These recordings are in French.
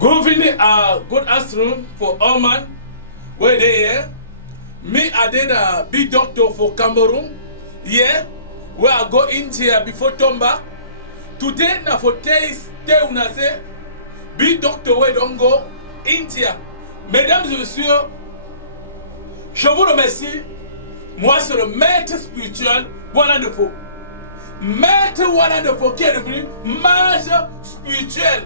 Good evening, good afternoon for all man. Where they here? Me, I did a big doctor for Cameroon. Yeah, where I go India before Tomba. Today, na for taste, una say, big doctor where don't go India. Mesdames et messieurs, je vous remercie. Moi, c'est le maître spirituel Wonderful. Maître Wonderful qui est devenu mage spirituel.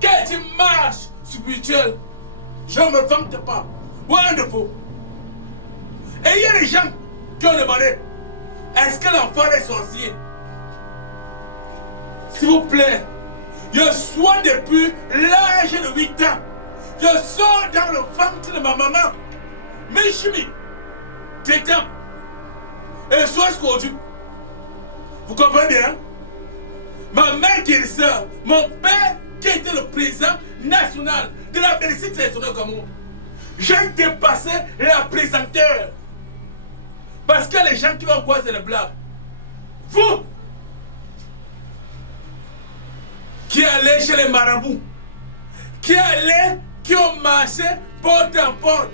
Quelle est une marche spirituelle? Je ne me vante pas. Wonderful. Et il y a des gens qui ont demandé, est-ce que l'enfant est sorcier? S'il vous plaît, je sois depuis l'âge de 8 ans. Je sors dans le ventre de ma maman. Mais chimie, tétan. Et soit aujourd'hui. Vous comprenez bien? Ma mère qui est sœur, mon père qui était le président national de la Belgique traditionnelle comme moi. J'ai dépassé la présenteur. Parce que les gens qui vont croire c'est le blague. Vous qui allez chez les marabouts, qui ont marché porte en porte,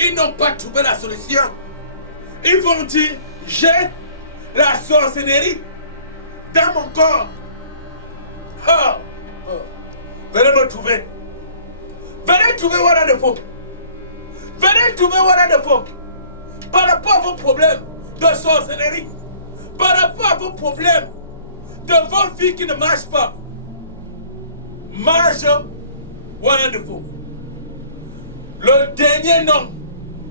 ils n'ont pas trouvé la solution. Ils vont dire, j'ai la sorcellerie dans mon corps. Venez me trouver. Venez trouver Wonderful. Venez trouver Wonderful. Par rapport à vos problèmes de sorcellerie, par rapport à vos problèmes de vos filles qui ne marchent pas, marche Wonderful. Le dernier nom,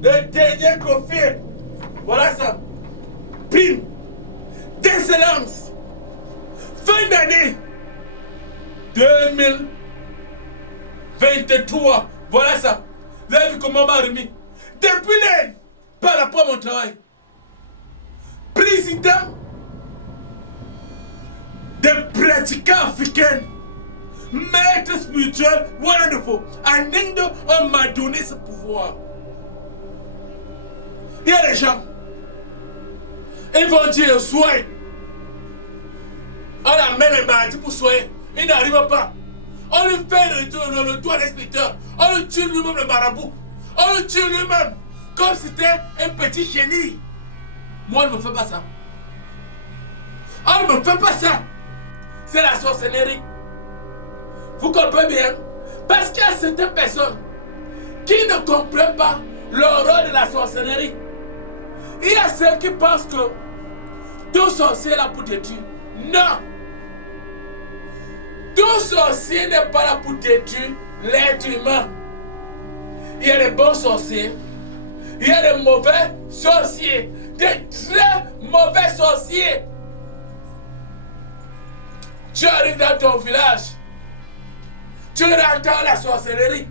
le dernier trophée, voilà ça. Prime d'excellence. Fin d'année 2023. Voilà ça. Vous avez vu comment on m'a remis. Depuis l'année, par rapport à mon travail. Président des pratiquants africains. Maître spirituel, Wonderful. En Inde, on m'a donné ce pouvoir. Il y a des gens. Ils vont dire soin. On amène les maladies pour soigner. Il n'arrive pas. On lui fait le doigt d'inspecteur. On lui tue lui-même le marabout. On lui tue lui-même. Comme si c'était un petit génie. Moi, on ne me fait pas ça. On ne me fait pas ça. C'est la sorcellerie. Vous comprenez bien? Parce qu'il y a certaines personnes qui ne comprennent pas le rôle de la sorcellerie. Il y a ceux qui pensent que tout sorcier est là pour détruire. Non! Tout sorcier n'est pas là pour détruire l'être humain. Il y a des bons sorciers. Il y a des mauvais sorciers. Des très mauvais sorciers. Tu arrives dans ton village. Tu entends la sorcellerie.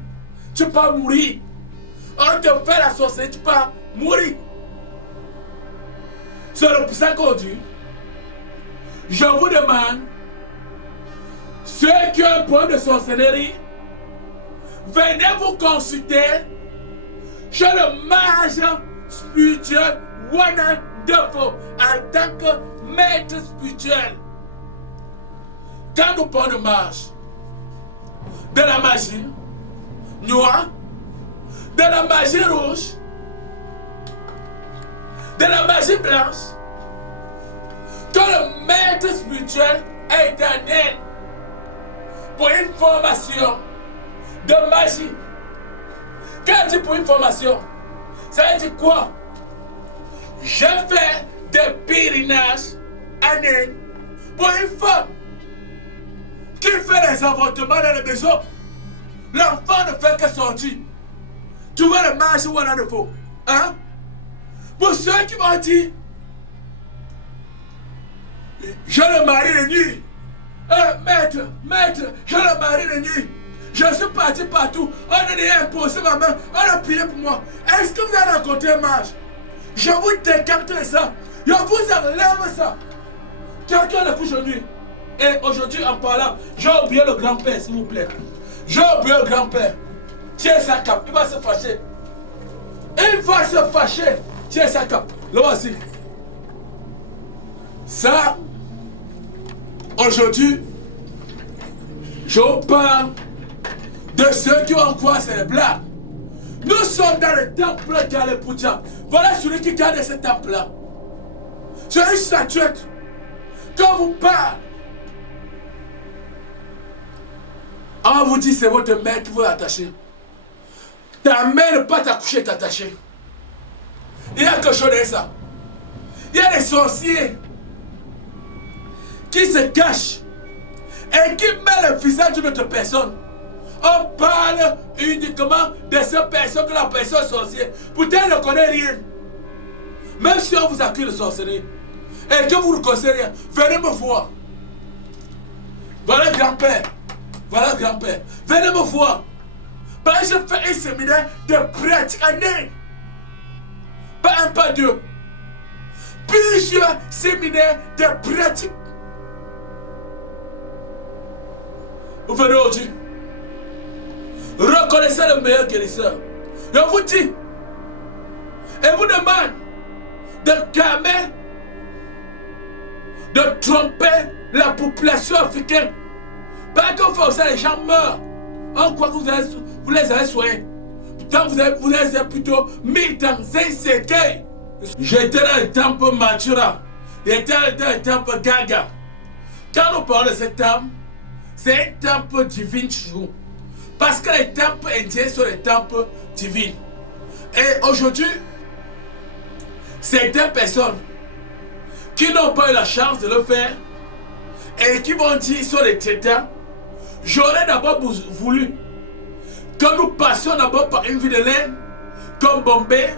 Tu peux mourir. On te fait la sorcellerie, tu peux mourir. C'est pour ça qu'on dit, je vous demande, ceux qui ont un point de sorcellerie, venez vous consulter chez le mage spirituel Wonderful en tant que maître spirituel. Quand nous parlons de mage, de la magie noire, de la magie rouge, de la magie blanche, que le maître spirituel est éternel pour une formation de magie. Quand je dis pour une formation, ça veut dire quoi? Je fais des pèlerinages en Inde pour une femme qui fait les avortements dans la maison. L'enfant ne fait que sortir. Tu vois le mage Wonderful, hein? Pour ceux qui m'ont dit, je le marie de nuit. Maître, je le marie de nuit. Je suis parti partout. On a déjà imposé ma main. On a prié pour moi. Est-ce que vous avez rencontré un mage? Je vous décapte ça. Je vous enlève ça. Quelqu'un le couche aujourd'hui. Et aujourd'hui, en parlant, j'ai oublié le grand-père, s'il vous plaît. J'ai oublié le grand-père. Tiens sa cape. Il va se fâcher. Il va se fâcher. Tiens sa cape. Le voici. Ça, aujourd'hui, je parle de ceux qui vont croire c'est les blagues. Nous sommes dans le temple d'Alepuja. Voilà celui qui garde ce temple-là. C'est une statuette. Quand vous parlez, on vous dit c'est votre mère qui vous l'attacher. Ta mère ne pas t'accoucher, t'attacher. Il y a quelque chose de ça. Il y a des sorciers qui se cachent et qui mettent le visage d'une autre personne. On parle uniquement de cette personne que la personne est sorcière. Pourtant, elle ne connaît rien. Même si on vous accuse de sorcellerie et que vous ne connaissez rien, venez me voir. Voilà grand-père. Voilà grand-père. Venez me voir. Parce que je fais un séminaire de pratique en Inde. Pas un, pas deux. Plusieurs séminaires de pratique. Vous venez aujourd'hui. Reconnaissez le meilleur guérisseur. Je vous dis. Et vous demande de calmer, de tromper la population africaine. Parce que forcément les gens meurent. On croit que vous les avez soignés. Pourtant vous les avez plutôt mis dans un cercueil. J'étais dans le temple Mathura. J'étais dans le temple Gaga. Quand nous parlons de ce temple, c'est un temple divin toujours. Parce que les temples indiens sont les temples divins. Et aujourd'hui, certaines personnes qui n'ont pas eu la chance de le faire et qui vont dire sur les traitants, j'aurais d'abord voulu que nous passions d'abord par une ville de laine, comme Bombay,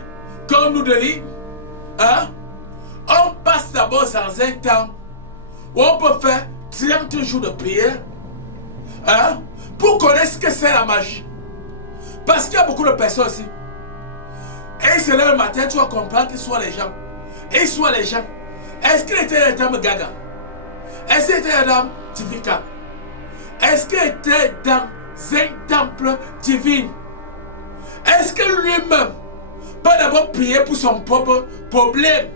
comme New Delhi. Hein? On passe d'abord dans un temps où on peut faire 30 jours de prière. Hein? Pour connaître ce que c'est la magie. Parce qu'il y a beaucoup de personnes ici. Et c'est là le matin, tu vas comprendre qu'ils soient les gens. Et ils soient les gens. Est-ce qu'il était dans le Gaga? Est-ce qu'il était dans Tivika? Est-ce qu'il était dans un temple divin? Est-ce que lui-même peut d'abord prier pour son propre problème?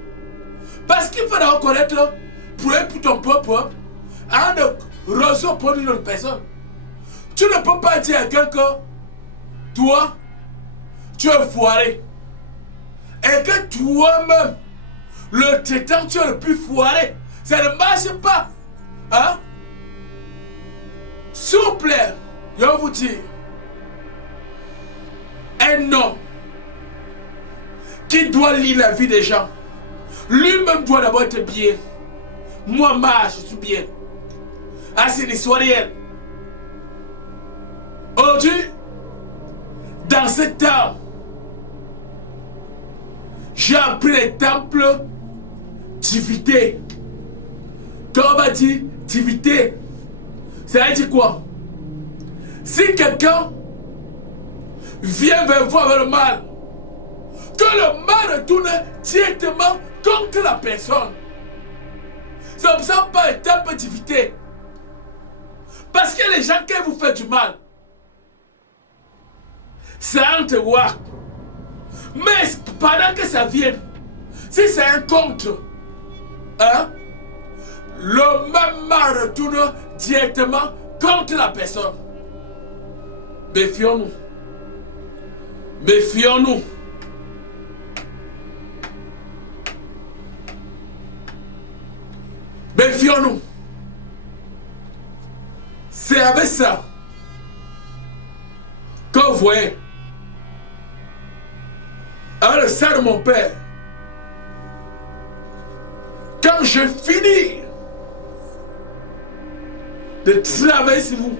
Parce qu'il faut d'abord connaître, prier pour ton propre, avant de recevoir pour une autre personne. Tu ne peux pas dire à quelqu'un, toi, tu es foiré. Et que toi-même, le traitant, tu es le plus foiré. Ça ne marche pas. Hein? S'il vous plaît, je vais vous dire, un homme qui doit lire la vie des gens, lui-même doit d'abord être bien. Moi, je suis bien. Ah, c'est l'histoire réelle. Aujourd'hui, dans ce temps, j'ai appris les temples divinité. Quand on va dire divinité, ça veut dire quoi? Si quelqu'un vient vers vous avec le mal, que le mal retourne directement contre la personne. C'est pour ça qu'on parle de temple divinité. Parce que les gens qui vous font du mal, ça te voir. Mais pendant que ça vient, si c'est un contre, hein, le même mal retourne directement contre la personne. Méfions-nous. Méfions-nous. Méfions-nous. C'est avec ça que vous voyez, avec le sang de mon père, quand je finis de travailler sur vous,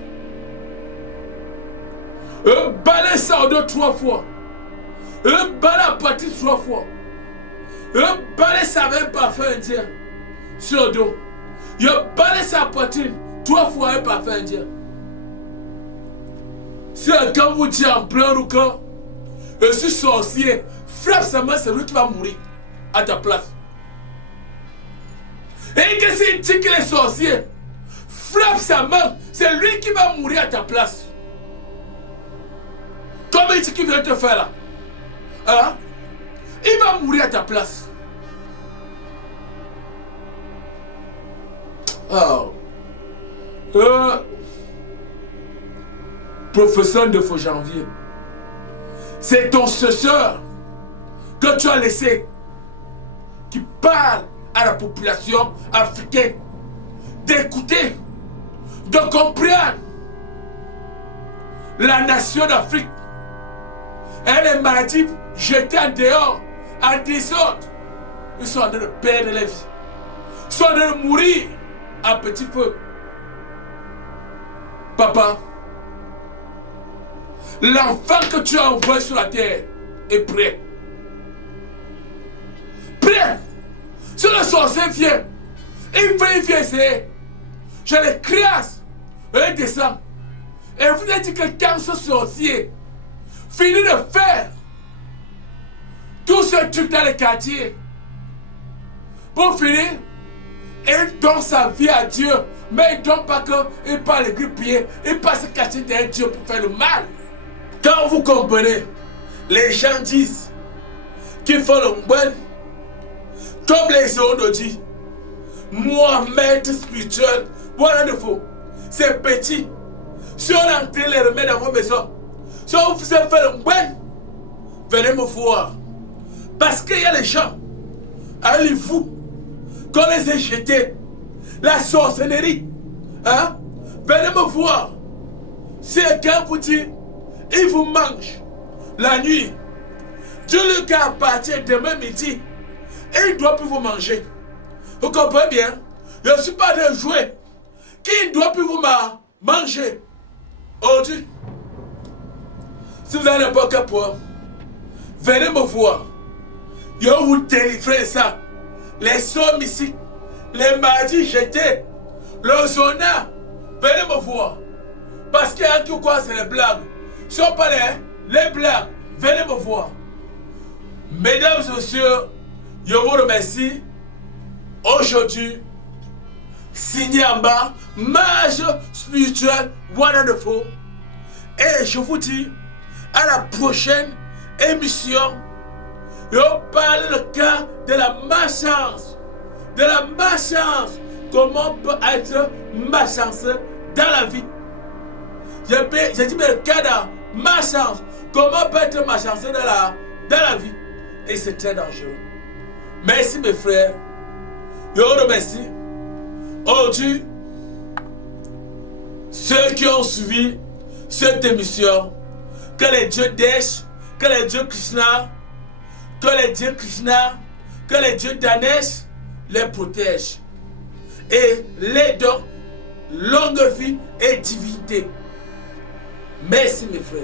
balayer ça en 2-3 fois, balayer à partir 3 fois, balayer ça avec un parfum indien sur le dos, balayer sa poitrine 3 fois un parfum indien. Si quelqu'un vous dit en plein ou quand je suis sorcier, frappe sa main, c'est lui qui va mourir à ta place. Et que s'il dit qu'il est sorcier, frappe sa main, c'est lui qui va mourir à ta place. Comme il dit qu'il vient te faire là. Hein? Il va mourir à ta place. Oh. professeur de Faux-Janvier. C'est ton successeur que tu as laissé qui parle à la population africaine d'écouter, de comprendre la nation d'Afrique. Elle est maladie jetée en dehors, en désordre. Ils sont en train de perdre la vie. Ils sont en train de mourir à petit feu. Papa, l'enfant que tu as envoyé sur la terre est prêt. Prêt. Si le sorcier vient, il vient essayer. Je les criasse, il descend. Et vous avez dit que quand ce sorcier finit de faire tout ce truc dans les quartiers, pour finir, il donne sa vie à Dieu. Mais il ne donne pas qu'il parle les pieds, il passe cacher derrière Dieu pour faire le mal. Quand vous comprenez, les gens disent qu'il faut le bon, comme les autres disent, moi, maître spirituel, voilà de faux. C'est petit. Si on a entré les remèdes dans vos maisons, si on vous fait le bon, venez me voir. Parce qu'il y a les gens, allez-vous, qu'on les ait jetés, la sorcellerie, hein? Venez me voir. Si quelqu'un vous dit, il vous mange la nuit, dis-lui qu'à partir de demain midi, il ne doit plus vous manger. Vous comprenez bien? Je ne suis pas de jouer. Qui ne doit plus vous manger? Aujourd'hui, si vous avez n'importe quel point, venez me voir. Je vais vous délivrer ça. Les sommes ici, les maladies jetés, le zona, venez me voir. Parce qu'il y a qui croit c'est les blagues. Si on parle les blagues, venez me voir. Mesdames et messieurs, je vous remercie. Aujourd'hui, signé en bas, mage spirituel wonderful. Et je vous dis à la prochaine émission. Je parle le cas de la malchance. De la malchance. Comment on peut être malchanceux dans la vie. J'ai dit mais le cas de malchance. Comment on peut être malchanceux dans la vie. Et c'est très dangereux. Merci mes frères. Je vous remercie. Aujourd'hui, ceux qui ont suivi cette émission, que les dieux Desh, que les dieux Krishna, que les dieux Krishna, que les dieux Danesh les protègent et les donnent longue vie et divinité. Merci mes frères.